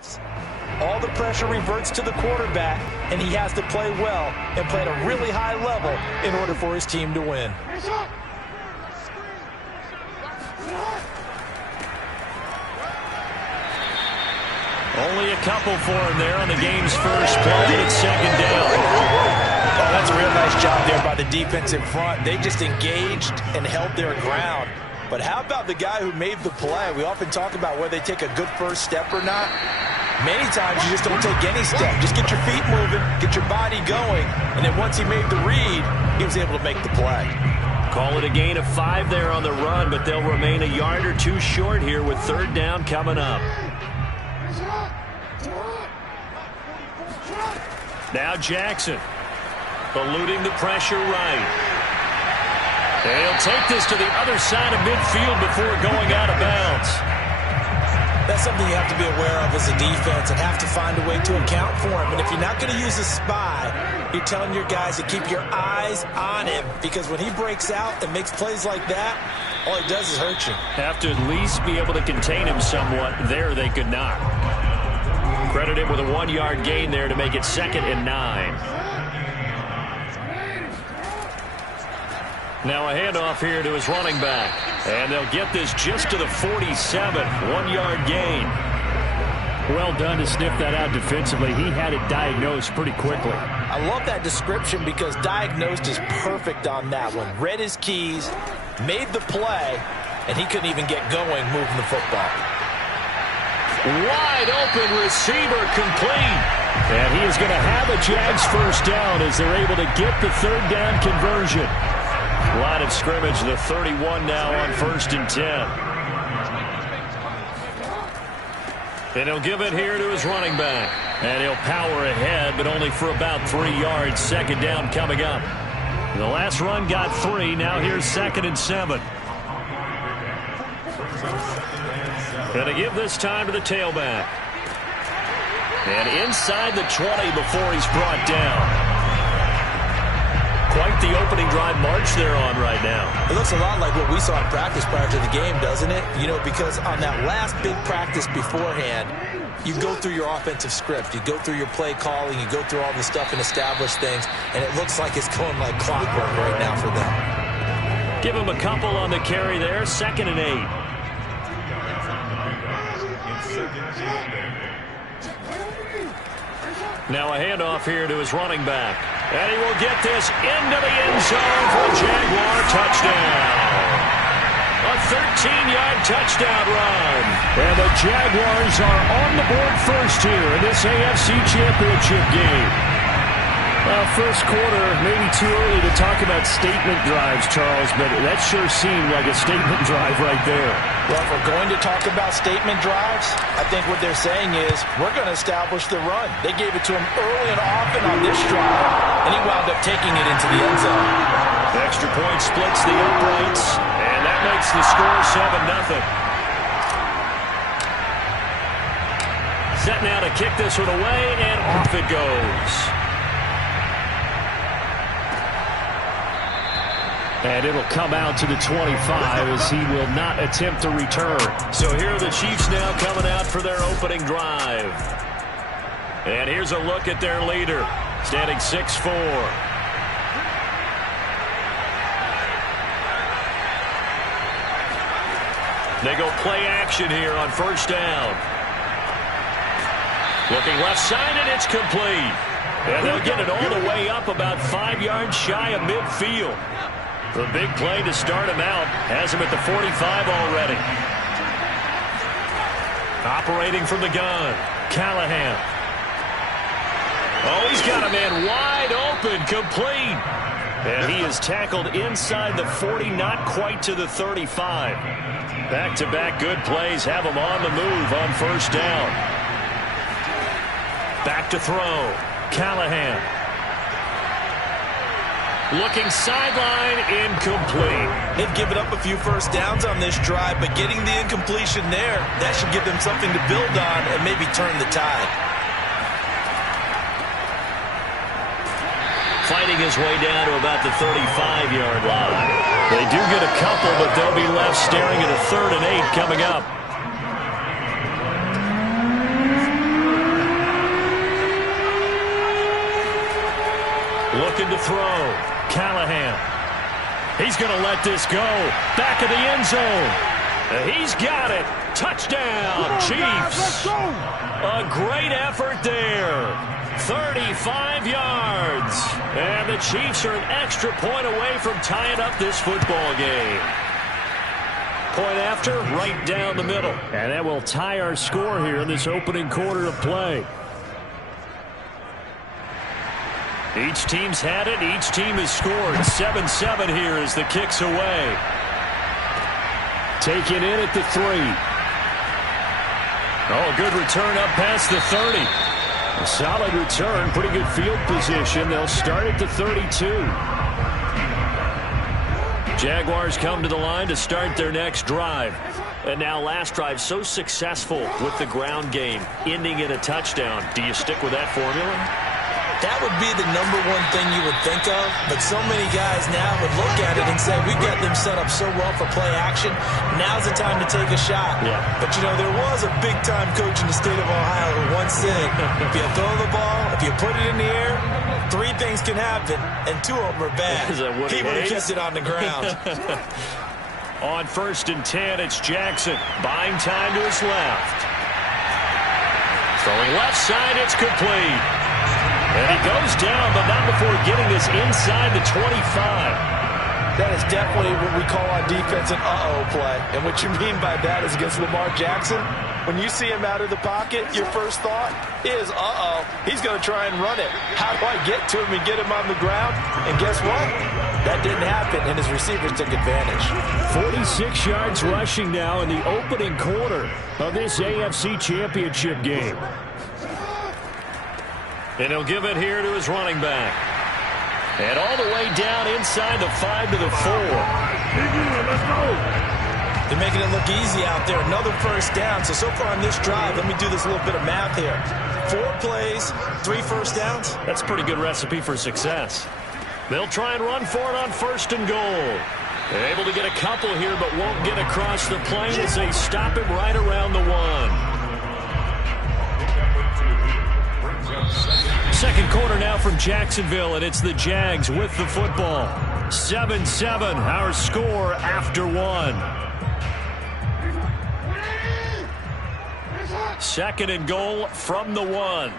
offense. All the pressure reverts to the quarterback, and he has to play well and play at a really high level in order for his team to win. Only a couple for him there on the game's first play. It's second down. Oh, that's a real nice job there by the defense in front. They just engaged and held their ground. But how about the guy who made the play? We often talk about whether they take a good first step or not. Many times you just don't take any step. Just get your feet moving, get your body going, and then once he made the read, he was able to make the play. Call it a gain of 5 there on the run, but they'll remain a yard or two short here with third down coming up. Now Jackson, eluding the pressure right. They'll take this to the other side of midfield before going out of bounds. That's something you have to be aware of as a defense and have to find a way to account for him. And if you're not going to use a spy, you're telling your guys to keep your eyes on him, because when he breaks out and makes plays like that, all he does is hurt you. Have to at least be able to contain him somewhat. There they could not. Credit him with a 1-yard gain there to make it 2nd and 9. Now a handoff here to his running back. And they'll get this just to the 47. 1-yard gain. Well done to sniff that out defensively. He had it diagnosed pretty quickly. I love that description because diagnosed is perfect on that one. Read his keys, made the play, and he couldn't even get going moving the football. Wide open receiver complete. And he is going to have a Jags first down as they're able to get the third down conversion. Line of scrimmage, the 31 now on 1st and 10. And he'll give it here to his running back. And he'll power ahead, but only for about 3 yards. Second down coming up. The last run got 3. Now here's 2nd and 7. Going to give this time to the tailback. And inside the 20 before he's brought down. Quite the opening drive march they're on right now. It looks a lot like what we saw in practice prior to the game, doesn't it? You know, because on that last big practice beforehand, you go through your offensive script. You go through your play calling. You go through all the stuff and establish things. And it looks like it's going like clockwork right now for them. Give him a couple on the carry there. 2nd and 8. Now a handoff here to his running back. And he will get this into the end zone for a Jaguar touchdown. A 13-yard touchdown run. And the Jaguars are on the board first here in this AFC Championship game. First quarter, maybe too early to talk about statement drives, Charles, but that sure seemed like a statement drive right there. Well, if we're going to talk about statement drives, I think what they're saying is we're going to establish the run. They gave it to him early and often on this drive, and he wound up taking it into the end zone. The extra point splits the uprights, and that makes the score 7-0. Set now to kick this one away, and off it goes. And it'll come out to the 25 as he will not attempt to return. So here are the Chiefs now coming out for their opening drive. And here's a look at their leader, standing 6'4". They go play action here on first down. Looking left side, and it's complete. And they'll get it all the way up about 5 yards shy of midfield. The big play to start him out has him at the 45 already. Operating from the gun, Callahan. Oh, he's got a man wide open, complete. And he is tackled inside the 40, not quite to the 35. Back-to-back good plays have him on the move on first down. Back to throw, Callahan. Looking sideline, incomplete. They've given up a few first downs on this drive, but getting the incompletion there, that should give them something to build on and maybe turn the tide. Fighting his way down to about the 35-yard line. They do get a couple, but they'll be left staring at a 3rd and 8 coming up. throw. Callahan. He's going to let this go. Back of the end zone. He's got it. Touchdown, Chiefs. A great effort there. 35 yards. And the Chiefs are an extra point away from tying up this football game. Point after, right down the middle. And that will tie our score here in this opening quarter of play. Each team's had it. Each team has scored. 7-7 here as the kick's away. Taken in at the 3. Oh, good return up past the 30. A solid return. Pretty good field position. They'll start at the 32. Jaguars come to the line to start their next drive. And now last drive so successful with the ground game, ending in a touchdown. Do you stick with that formula? That would be the number one thing you would think of, but so many guys now would look at it and say, we've got them set up so well for play action, now's the time to take a shot. Yeah. But, you know, there was a big-time coach in the state of Ohio who once said, if you throw the ball, if you put it in the air, 3 things can happen, and 2 of them are bad. He would have kept it on the ground. On 1st and 10, it's Jackson. Buying time to his left. Throwing left side, it's complete. And he goes down, but not before getting this inside the 25. That is definitely what we call on defense an uh-oh play. And what you mean by that is against Lamar Jackson, when you see him out of the pocket, your first thought is, uh-oh, he's going to try and run it. How do I get to him and get him on the ground? And guess what? That didn't happen, and his receivers took advantage. 46 yards rushing now in the opening quarter of this AFC Championship game. And he'll give it here to his running back. And all the way down inside the 5 to the 4. Let's go. They're making it look easy out there. Another first down. So far on this drive, let me do this little bit of math here. 4 plays, 3 first downs. That's a pretty good recipe for success. They'll try and run for it on 1st and goal. They're able to get a couple here, but won't get across the plane as they stop him right around the 1. Second quarter now from Jacksonville, and it's the Jags with the football. 7-7, our score after 1. 2nd and goal from the 1.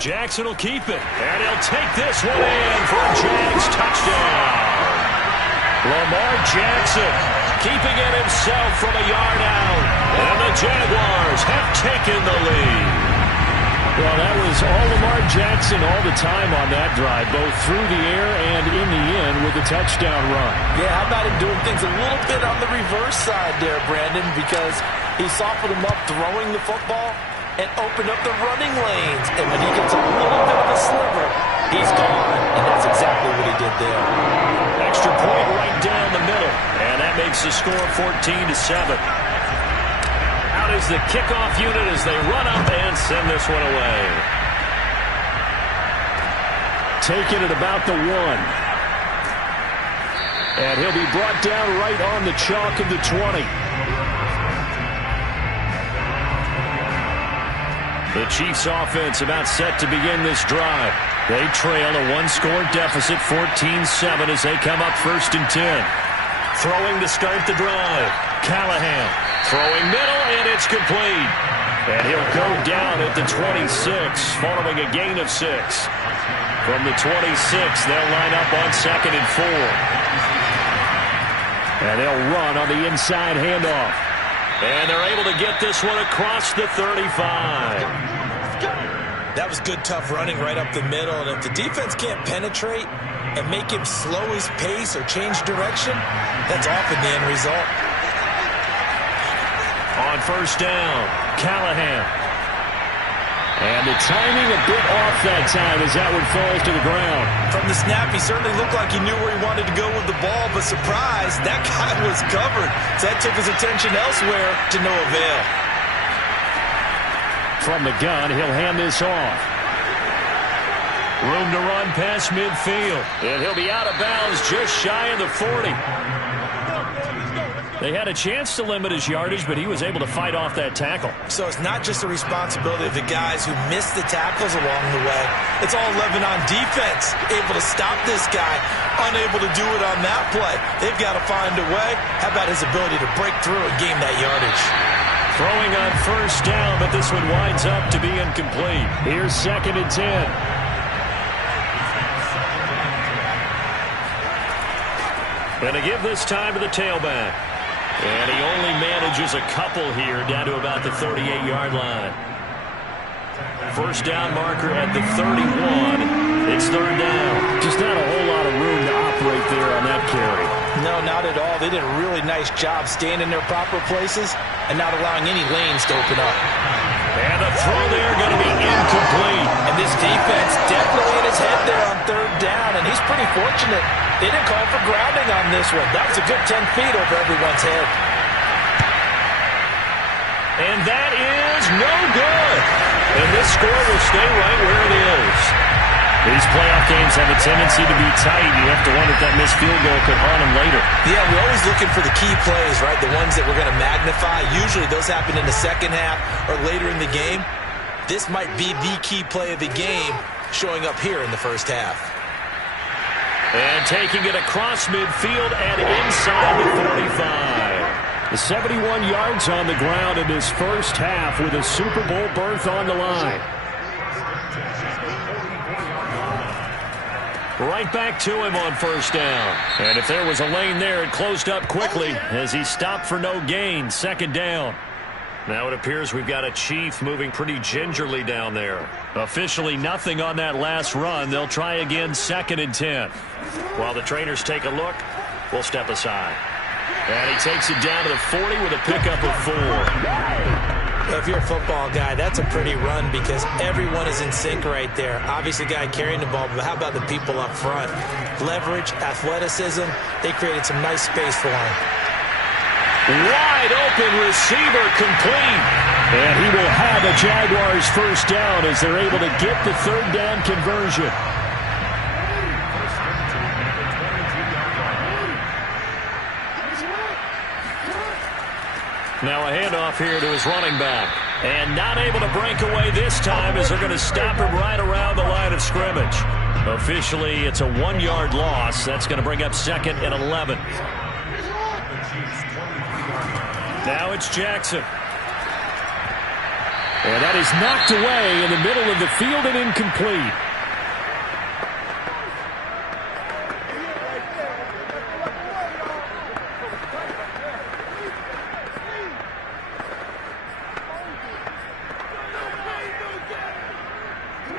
Jackson will keep it, and he'll take this one in for a Jags touchdown. Lamar Jackson keeping it himself from a yard out, and the Jaguars have taken the lead. Well, that was all Lamar Jackson all the time on that drive, both through the air and in the end with a touchdown run. Yeah, how about him doing things a little bit on the reverse side there, Brandon, because he softened him up throwing the football and opened up the running lanes. And when he gets a little bit of a sliver, he's gone. And that's exactly what he did there. Extra point right down the middle. And that makes the score 14-7. Out is the kickoff unit as they run up and send this one away. Taking it about the 1. And he'll be brought down right on the chalk of the 20. The Chiefs offense about set to begin this drive. They trail a 1-score deficit, 14-7 as they come up 1st and 10. Throwing to start the drive. Callahan throwing middle, and it's complete. And he'll go down at the 26 following a gain of 6. From the 26, they'll line up on 2nd and 4. And they'll run on the inside handoff. And they're able to get this one across the 35. That was good, tough running right up the middle. And if the defense can't penetrate and make him slow his pace or change direction, that's often the end result. On 1st down, Callahan. And the timing a bit off that time as that one falls to the ground. From the snap, he certainly looked like he knew where he wanted to go with the ball, but surprise, that guy was covered. So that took his attention elsewhere to no avail. From the gun, he'll hand this off. Room to run past midfield. And he'll be out of bounds just shy of the 40. They had a chance to limit his yardage, but he was able to fight off that tackle. So it's not just the responsibility of the guys who missed the tackles along the way. It's all Lebanon defense, able to stop this guy, unable to do it on that play. They've got to find a way. How about his ability to break through and gain that yardage? Throwing on first down, but this one winds up to be incomplete. Here's 2nd and 10. And to give this time to the tailback. And he only manages a couple here down to about the 38-yard line. First down marker at the 31. It's 3rd down. Just not a whole lot of room to operate there on that carry. No, not at all. They did a really nice job staying in their proper places and not allowing any lanes to open up. And the throw there going to be incomplete. And this defense definitely in his head there on 3rd down, and he's pretty fortunate. They didn't call for grounding on this one. That was a good 10 feet over everyone's head. And that is no good. And this score will stay right where it is. These playoff games have a tendency to be tight. You have to wonder if that missed field goal could haunt them later. Yeah, we're always looking for the key plays, right? The ones that we're going to magnify. Usually those happen in the second half or later in the game. This might be the key play of the game showing up here in the first half. And taking it across midfield and inside the 45. The 71 yards on the ground in his first half with a Super Bowl berth on the line. Right back to him on first down. And if there was a lane there, it closed up quickly as he stopped for no gain. 2nd down. Now it appears we've got a Chief moving pretty gingerly down there. Officially nothing on that last run. They'll try again 2nd and 10. While the trainers take a look, we'll step aside. And he takes it down to the 40 with a pickup of 4. If you're a football guy, that's a pretty run because everyone is in sync right there. Obviously, the guy carrying the ball, but how about the people up front? Leverage, athleticism, they created some nice space for him. Wide open receiver complete. And he will have a Jaguars first down as they're able to get the 3rd down conversion. Now a handoff here to his running back. And not able to break away this time as they're going to stop him right around the line of scrimmage. Officially, it's a 1-yard loss. That's going to bring up 2nd and 11. Now it's Jackson. And that is knocked away in the middle of the field and incomplete.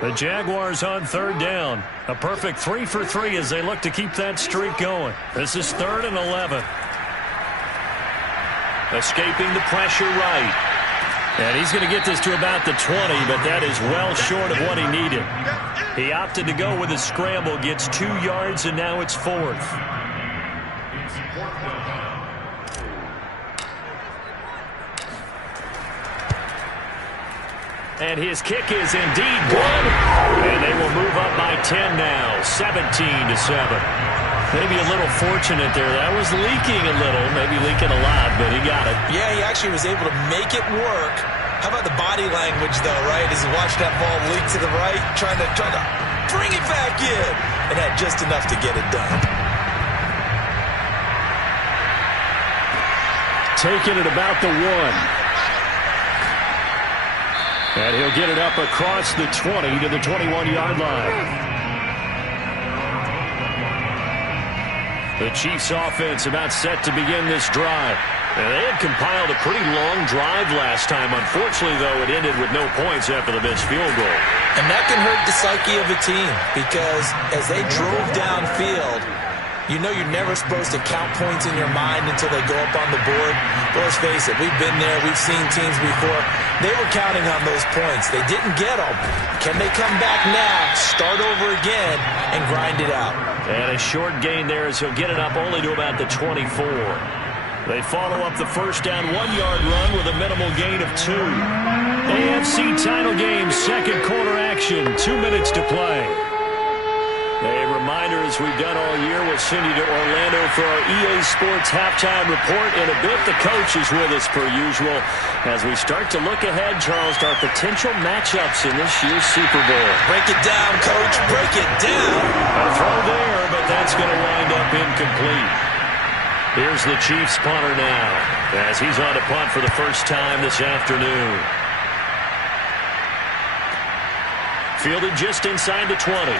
The Jaguars on 3rd down. A perfect 3 for 3 as they look to keep that streak going. This is 3rd and 11. Escaping the pressure right. And he's going to get this to about the 20, but that is well short of what he needed. He opted to go with a scramble, gets 2 yards, and now it's 4th. And his kick is indeed good. And they will move up by 10 now, 17-7. Maybe a little fortunate there. That was leaking a little, maybe leaking a lot, but he got it. Yeah, he actually was able to make it work. How about the body language, though, right? As he watched that ball leak to the right, trying to bring it back in, and had just enough to get it done. Taking it about the 1. And he'll get it up across the 20 to the 21-yard line. The Chiefs offense about set to begin this drive. And they had compiled a pretty long drive last time. Unfortunately, though, it ended with no points after the missed field goal. And that can hurt the psyche of a team because as they drove downfield, you know you're never supposed to count points in your mind until they go up on the board. But let's face it, we've been there. We've seen teams before. They were counting on those points. They didn't get them. Can they come back now, start over again, and grind it out? And a short gain there as he'll get it up only to about the 24. They follow up the first down 1-yard run with a minimal gain of 2. AFC title game, second quarter action, 2 minutes to play. A reminder as we've done all year. We'll send you to Orlando for our EA Sports Halftime Report. In a bit, the coach is with us per usual as we start to look ahead, Charles, to our potential matchups in this year's Super Bowl. Break it down, Coach. Break it down. A throw there, but that's going to wind up incomplete. Here's the Chiefs punter now as he's on to punt for the first time this afternoon. Fielded just inside the 20.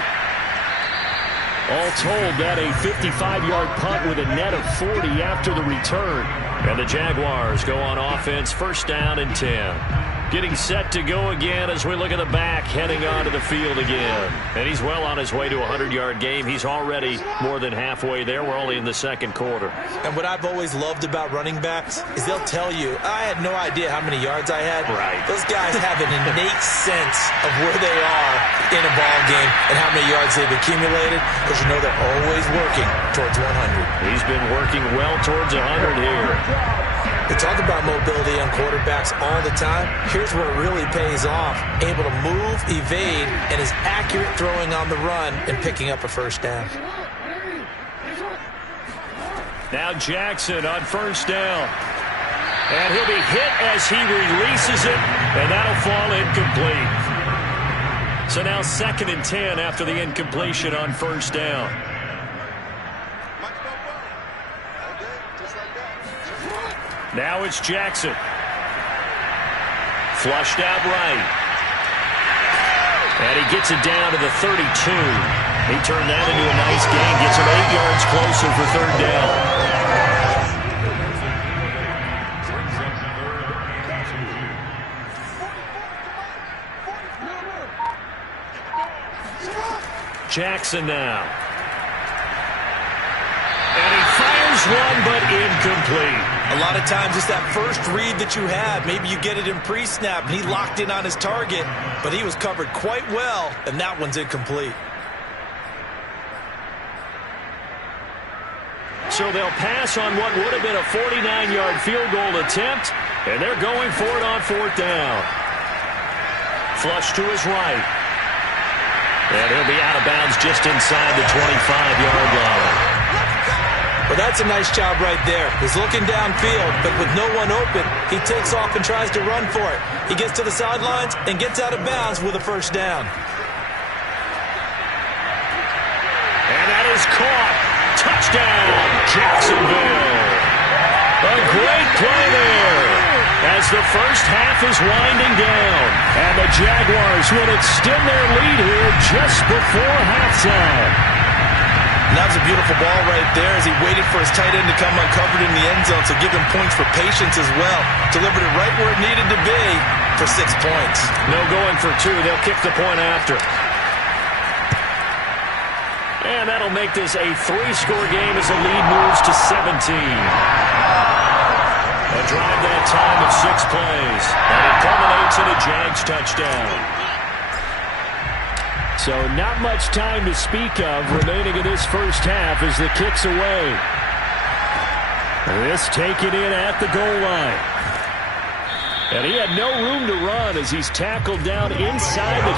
All told, that a 55-yard punt with a net of 40 after the return. And the Jaguars go on offense, first down and 10. Getting set to go again as we look at the back, heading onto the field again. And he's well on his way to a 100-yard game. He's already more than halfway there. We're only in the second quarter. And what I've always loved about running backs is they'll tell you, I had no idea how many yards I had. Right. Those guys have an innate sense of where they are in a ball game and how many yards they've accumulated, because you know they're always working towards 100. He's been working well towards 100 here. We talk about mobility on quarterbacks all the time. Here's where it really pays off. Able to move, evade, and is accurate throwing on the run and picking up a first down. Now Jackson on first down. And he'll be hit as he releases it, and that'll fall incomplete. So now 2nd and 10 after the incompletion on first down. Now it's Jackson. Flushed out right. And he gets it down to the 32. He turned that into a nice gain. Gets him 8 yards closer for third down. Jackson now. And he fires one, but incomplete. A lot of times it's that first read that you have. Maybe you get it in pre-snap, and he locked in on his target, but he was covered quite well, and that one's incomplete. So they'll pass on what would have been a 49-yard field goal attempt, and they're going for it on fourth down. Flush to his right. And he'll be out of bounds just inside the 25-yard line. Well, that's a nice job right there. He's looking downfield, but with no one open, he takes off and tries to run for it. He gets to the sidelines and gets out of bounds with a first down. And that is caught. Touchdown, Jacksonville. A great play there as the first half is winding down. And the Jaguars will extend their lead here just before halftime. And that was a beautiful ball right there as he waited for his tight end to come uncovered in the end zone, so give him points for patience as well. Delivered it right where it needed to be for 6 points. No going for 2. They'll kick the point after. And that'll make this a 3-score game as the lead moves to 17. A drive that time of 6 plays. And it culminates in a Jags touchdown. So not much time to speak of remaining in this first half as the kick's away. This taken in at the goal line. And he had no room to run as he's tackled down inside the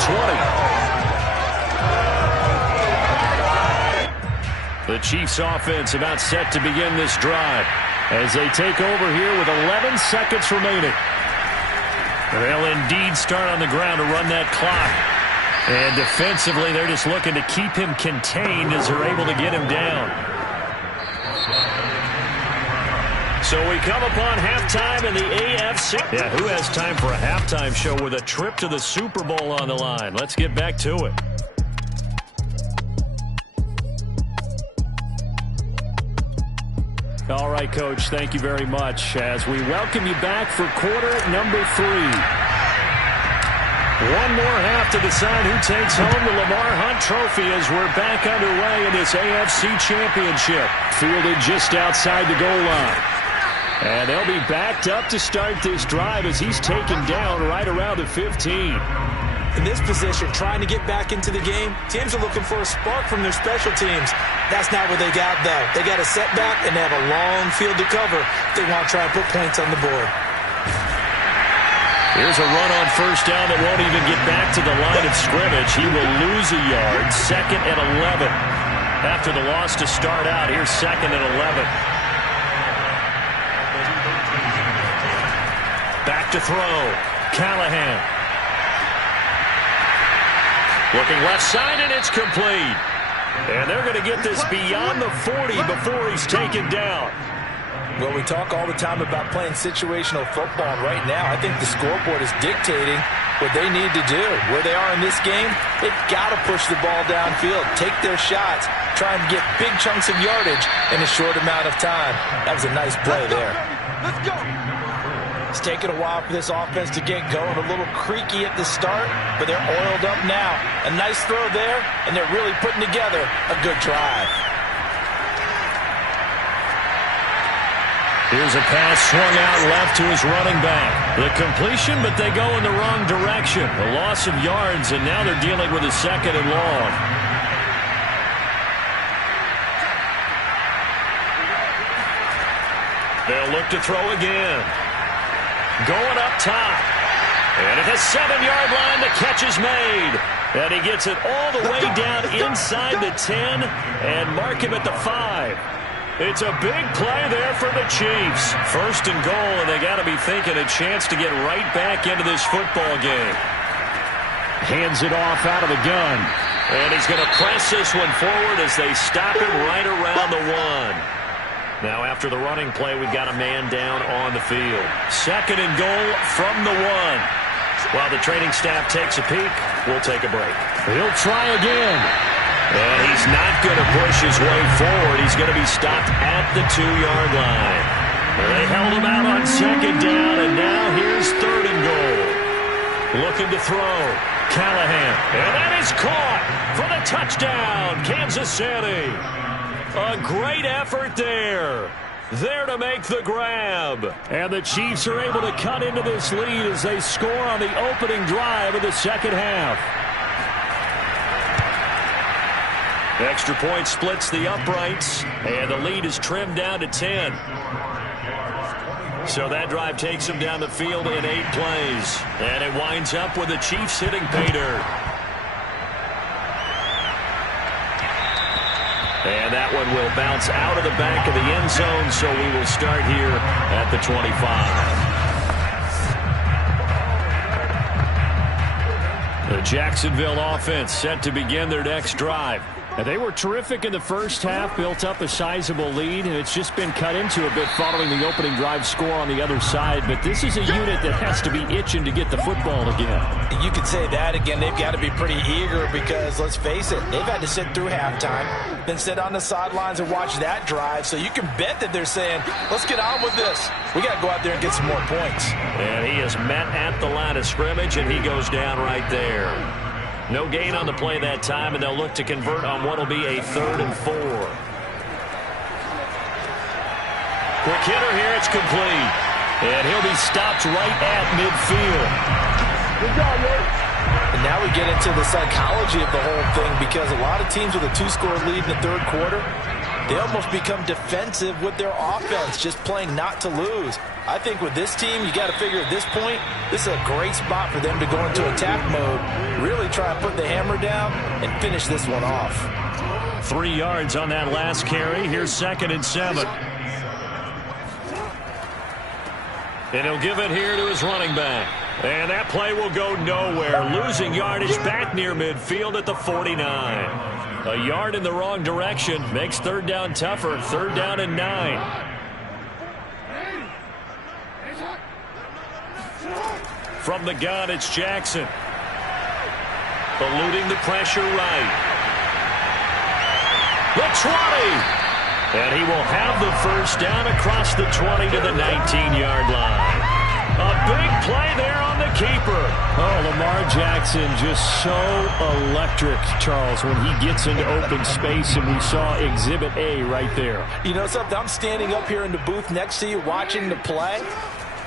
20. The Chiefs offense about set to begin this drive as they take over here with 11 seconds remaining. They'll indeed start on the ground to run that clock. And defensively, they're just looking to keep him contained as they're able to get him down. So we come upon halftime in the AFC. Yeah, who has time for a halftime show with a trip to the Super Bowl on the line? Let's get back to it. All right, Coach, thank you very much as we welcome you back for quarter number 3. One more half to decide who takes home the Lamar Hunt Trophy as we're back underway in this AFC Championship. Fielded just outside the goal line. And they'll be backed up to start this drive as he's taken down right around the 15. In this position, trying to get back into the game, teams are looking for a spark from their special teams. That's not what they got, though. They got a setback, and they have a long field to cover if they want to try and put points on the board. Here's a run on first down that won't even get back to the line of scrimmage. He will lose a yard. 2nd and 11. after the loss to start out. Here's 2nd and 11. Back to throw. Callahan. Looking left side, and it's complete. And they're going to get this beyond the 40 before he's taken down. Well, we talk all the time about playing situational football, and right now I think the scoreboard is dictating what they need to do. Where they are in this game, they've got to push the ball downfield, take their shots, try and get big chunks of yardage in a short amount of time. That was a nice play there. Let's go. It's taken a while for this offense to get going. A little creaky at the start, but they're oiled up now. A nice throw there, and they're really putting together a good drive. Here's a pass swung out left to his running back. The completion, but they go in the wrong direction. A loss of yards, and now they're dealing with a 2nd and long. They'll look to throw again. Going up top. And at the 7-yard line, the catch is made. And he gets it all the way down inside the 10 and mark him at the 5. It's a big play there for the Chiefs. 1st and goal, and they got to be thinking a chance to get right back into this football game. Hands it off out of the gun. And he's going to press this one forward as they stop him right around the 1. Now after the running play, we've got a man down on the field. 2nd and goal from the 1. While the training staff takes a peek, we'll take a break. He'll try again. And he's not going to push his way forward. He's going to be stopped at the 2-yard line. They held him out on 2nd down, and now here's 3rd and goal. Looking to throw. Callahan. And that is caught for the touchdown, Kansas City. A great effort there. There to make the grab. And the Chiefs are able to cut into this lead as they score on the opening drive of the 2nd half. Extra point splits the uprights, and the lead is trimmed down to 10. So that drive takes them down the field in 8 plays. And it winds up with the Chiefs hitting pay dirt. And that one will bounce out of the back of the end zone, so we will start here at the 25. The Jacksonville offense set to begin their next drive. They were terrific in the first half, built up a sizable lead, and it's just been cut into a bit following the opening drive score on the other side. But this is a unit that has to be itching to get the football again. You could say that again. They've got to be pretty eager because, let's face it, they've had to sit through halftime, then sit on the sidelines and watch that drive. So you can bet that they're saying, let's get on with this. We got to go out there and get some more points. And he is met at the line of scrimmage, and he goes down right there. No gain on the play that time, and they'll look to convert on what will be a 3rd and 4. Quick hitter here, it's complete. And he'll be stopped right at midfield. Good job, Luke. And now we get into the psychology of the whole thing because a lot of teams with a 2-score lead in the 3rd quarter, they almost become defensive with their offense, just playing not to lose. I think with this team, you got to figure at this point, this is a great spot for them to go into attack mode, really try and put the hammer down and finish this one off. 3 yards on that last carry. Here's 2nd and 7. And he'll give it here to his running back. And that play will go nowhere. Losing yardage back near midfield at the 49. A yard in the wrong direction makes 3rd down tougher. 3rd down and 9. From the gun, it's Jackson. Eluding the pressure right. The 20. And he will have the 1st down across the 20 to the 19-yard line. A big play there on the keeper. Oh, Lamar Jackson just so electric, Charles, when he gets into open space, and we saw Exhibit A right there. You know something? I'm standing up here in the booth next to you watching the play.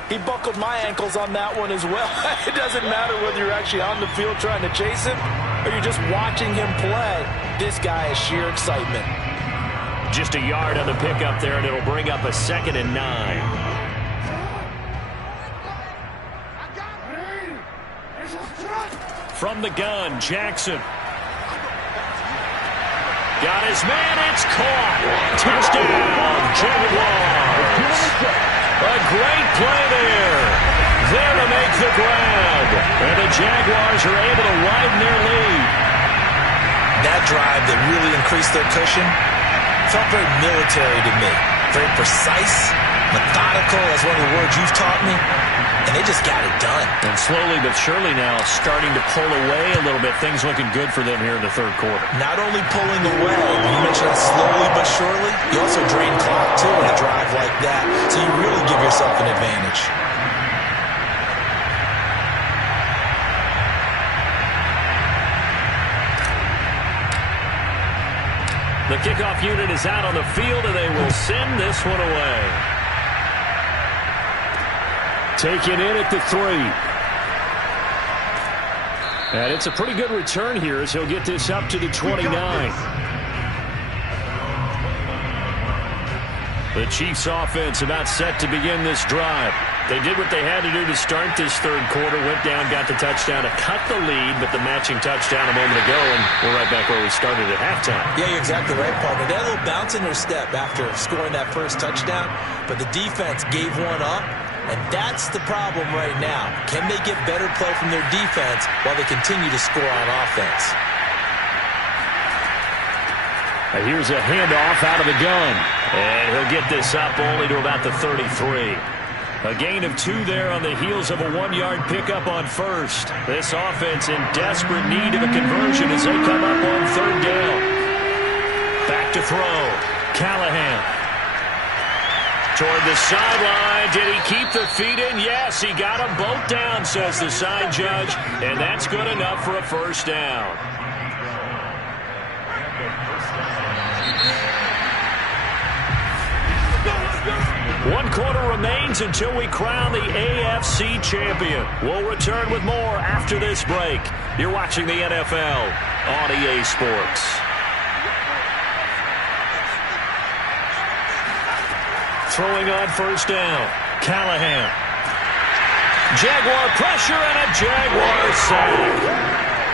He buckled my ankles on that one as well. It doesn't matter whether you're actually on the field trying to chase him or you're just watching him play. This guy is sheer excitement. Just a yard on the pickup there, and it'll bring up a 2nd and 9. From the gun, Jackson. Got his man. It's caught. Touchdown, Jaguars. A great play there. There to make the grab. And the Jaguars are able to widen their lead. That drive that really increased their cushion felt very military to me. Very precise, methodical, as one of the words you've taught me. And they just got it done. And slowly but surely now starting to pull away a little bit. Things looking good for them here in the third quarter. Not only pulling away, you mentioned that slowly but surely, you also drain clock too in a drive like that. So you really give yourself an advantage. The kickoff unit is out on the field, and they will send this one away. Taken in at the 3. And it's a pretty good return here as he'll get this up to the 29. The Chiefs offense about set to begin this drive. They did what they had to do to start this third quarter, went down, got the touchdown to cut the lead, but the matching touchdown a moment ago, and we're right back where we started at halftime. Yeah, you're exactly right, partner. They had a little bounce in their step after scoring that first touchdown, but the defense gave one up, and that's the problem right now. Can they get better play from their defense while they continue to score on offense? And here's a handoff out of the gun. And he'll get this up only to about the 33. A gain of 2 there on the heels of a 1-yard pickup on first. This offense in desperate need of a conversion as they come up on third down. Back to throw. Callahan. Toward the sideline. Did he keep the feet in? Yes, he got them both down, says the side judge. And that's good enough for a first down. One quarter remains until we crown the AFC champion. We'll return with more after this break. You're watching the NFL on EA Sports. Throwing on first down. Callahan. Jaguar pressure and a Jaguar sack.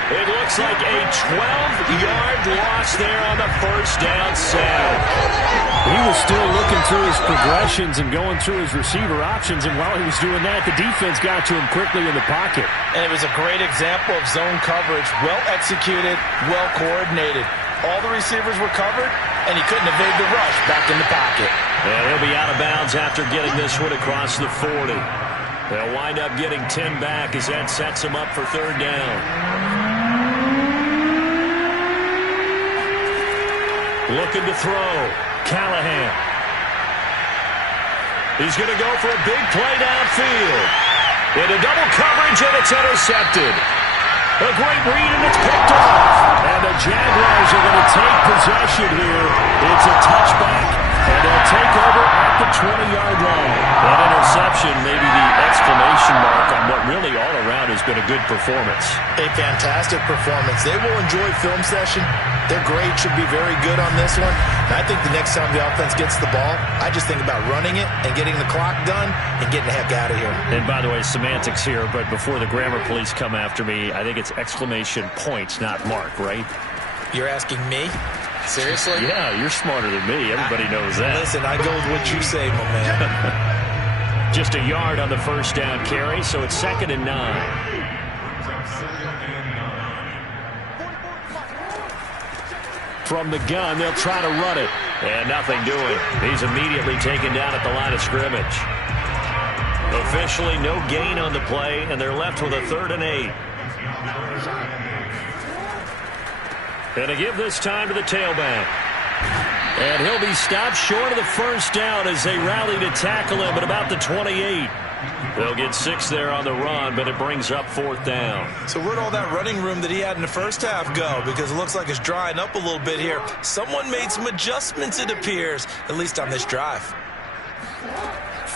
It looks like a 12-yard loss there on the first down sack. He was still looking through his progressions and going through his receiver options, and while he was doing that, the defense got to him quickly in the pocket. And it was a great example of zone coverage. Well executed, well coordinated. All the receivers were covered, and he couldn't evade the rush back in the pocket. And he'll be out of bounds after getting this one across the 40. They'll wind up getting 10 back as that sets him up for third down. Looking to throw. Callahan. He's going to go for a big play downfield. Into double coverage, and it's intercepted. A great read, and it's picked off. And the Jaguars are going to take possession here. It's a touchback, and they'll take over at the 20-yard line. That interception may be the exclamation mark on what really all around has been a good performance. A fantastic performance. They will enjoy film session. Their grade should be very good on this one. And I think the next time the offense gets the ball, I just think about running it and getting the clock done and getting the heck out of here. And by the way, semantics here, but before the grammar police come after me, I think it's exclamation points, not mark, right? You're asking me? Seriously? Yeah, you're smarter than me. Everybody knows that. Listen, I go with what you say, my man. Just a yard on the first down carry, so it's 2nd and 9. From the gun, they'll try to run it. And nothing doing. He's immediately taken down at the line of scrimmage. Officially no gain on the play, and they're left with a 3rd and 8. And to give this time to the tailback. And he'll be stopped short of the first down as they rally to tackle him at about the 28. They'll get 6 there on the run, but it brings up 4th down. So where'd all that running room that he had in the first half go? Because it looks like it's drying up a little bit here. Someone made some adjustments, it appears, at least on this drive.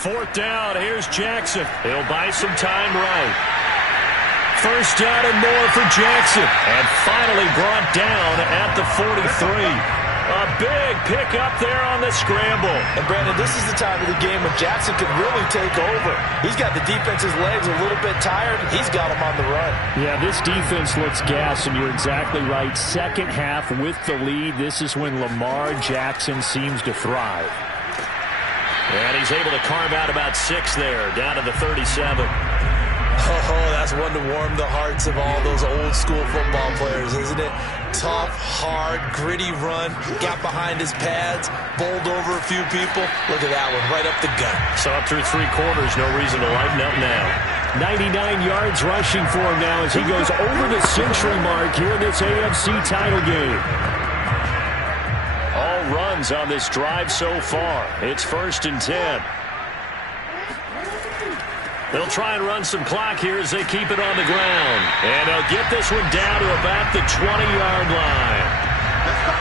4th down, here's Jackson. He'll buy some time right. First down and more for Jackson. And finally brought down at the 43. A big pickup there on the scramble. And, Brandon, this is the time of the game when Jackson can really take over. He's got the defense's legs a little bit tired. He's got them on the run. Yeah, this defense looks gassed, and you're exactly right. Second half with the lead, this is when Lamar Jackson seems to thrive. And he's able to carve out about 6 there, down to the 37. Oh, that's one to warm the hearts of all those old-school football players, isn't it? Tough, hard, gritty run, got behind his pads, bowled over a few people. Look at that one, right up the gut. So up through 3 quarters, no reason to lighten up now. 99 yards rushing for him now as he goes over the century mark here in this AFC title game. All runs on this drive so far. It's 1st and 10. They'll try and run some clock here as they keep it on the ground. And they'll get this one down to about the 20-yard line.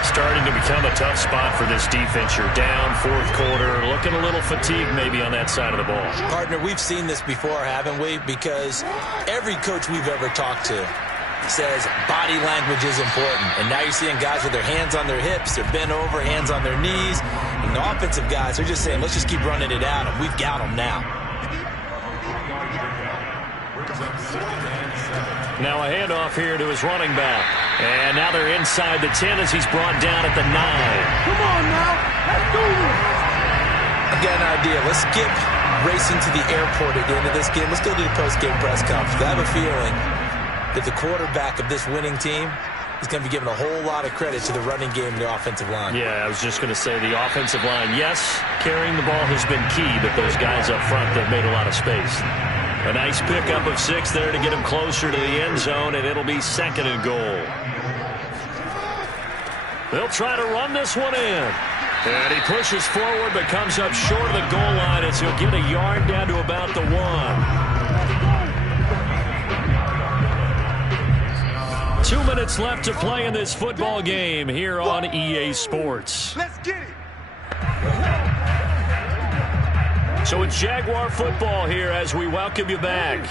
Starting to become a tough spot for this defense. You're down 4th quarter, looking a little fatigued maybe on that side of the ball. Partner, we've seen this before, haven't we? Because every coach we've ever talked to says body language is important. And now you're seeing guys with their hands on their hips, they're bent over, hands on their knees. And the offensive guys are just saying, let's just keep running it out, and we've got them now. Now a handoff here to his running back. And now they're inside the 10 as he's brought down at the 9. Come on now. Let's do this. I've got an idea. Let's skip racing to the airport at the end of this game. Let's go do the post-game press conference. I have a feeling that the quarterback of this winning team is going to be given a whole lot of credit to the running game and the offensive line. Yeah, I was just going to say the offensive line, yes, carrying the ball has been key, but those guys up front, they've made a lot of space. A nice pickup of 6 there to get him closer to the end zone, and it'll be 2nd and goal. They'll try to run this one in. And he pushes forward but comes up short of the goal line as he'll get a yard down to about the 1. 2 minutes left to play in this football game here on EA Sports. Let's get it. So it's Jaguar football here as we welcome you back.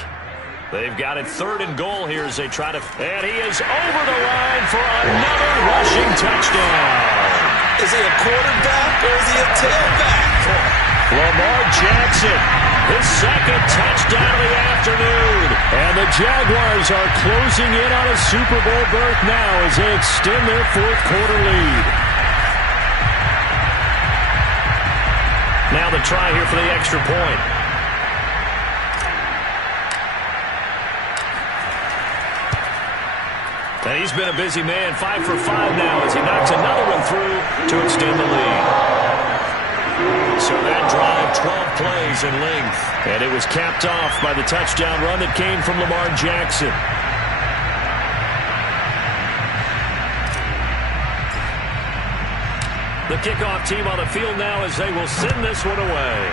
They've got it 3rd and goal here as they try to... And he is over the line for another rushing touchdown. Is he a quarterback or is he a tailback? Lamar Jackson, his 2nd touchdown of the afternoon. And the Jaguars are closing in on a Super Bowl berth now as they extend their 4th quarter lead. Now the try here for the extra point. And he's been a busy man, 5 for 5 now as he knocks another one through to extend the lead. So that drive, 12 plays in length. And it was capped off by the touchdown run that came from Lamar Jackson. The kickoff team on the field now as they will send this one away.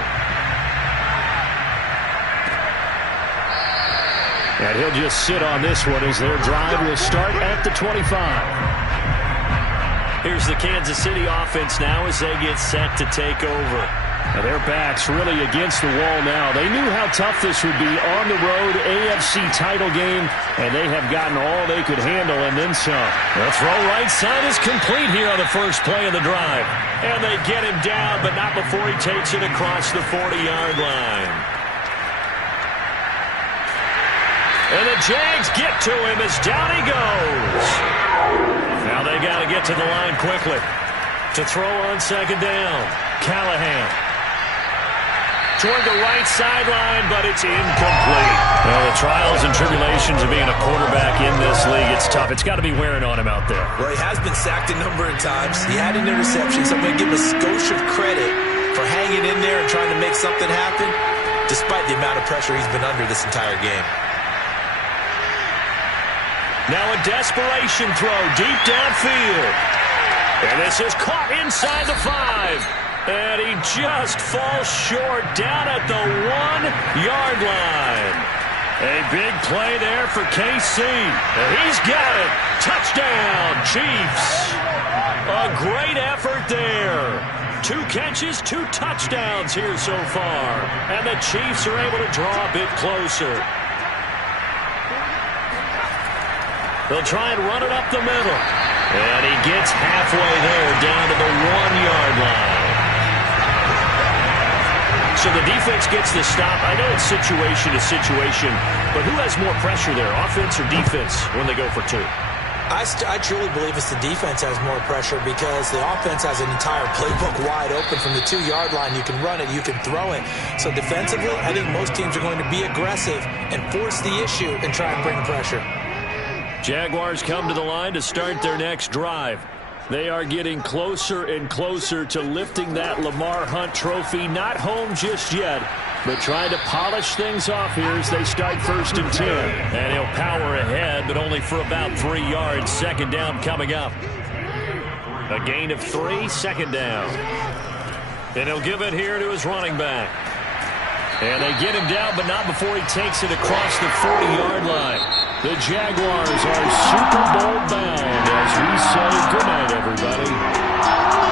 And he'll just sit on this one as their drive will start at the 25. Here's the Kansas City offense now as they get set to take over. Now their backs really against the wall now. They knew how tough this would be on the road, AFC title game, and they have gotten all they could handle and then some. The throw right side is complete here on the first play of the drive. And they get him down, but not before he takes it across the 40-yard line. And the Jags get to him as down he goes. Now they got to get to the line quickly. To throw on 2nd down, Callahan. Toward the right sideline, but it's incomplete. Well, the trials and tribulations of being a quarterback in this league, it's tough. It's got to be wearing on him out there. Well, he has been sacked a number of times. He had an interception, so I'm going to give him a skosh of credit for hanging in there and trying to make something happen, despite the amount of pressure he's been under this entire game. Now a desperation throw deep downfield. And this is caught inside the 5. And he just falls short down at the 1-yard line. A big play there for KC. And he's got it. Touchdown, Chiefs. A great effort there. 2 catches, 2 touchdowns here so far. And the Chiefs are able to draw a bit closer. They'll try and run it up the middle. And he gets halfway there, down to the 1-yard line. So the defense gets the stop. I know it's situation to situation, but who has more pressure there, offense or defense, when they go for two? I truly believe it's the defense has more pressure because the offense has an entire playbook wide open from the 2-yard line. You can run it, you can throw it. So defensively, I think most teams are going to be aggressive and force the issue and try and bring pressure. Jaguars come to the line to start their next drive. They are getting closer and closer to lifting that Lamar Hunt trophy. Not home just yet, but trying to polish things off here as they start 1st and 10. And he'll power ahead, but only for about 3 yards. Second down coming up. A gain of 3, second down. And he'll give it here to his running back. And they get him down, but not before he takes it across the 40-yard line. The Jaguars are Super Bowl bound as we say goodnight, everybody.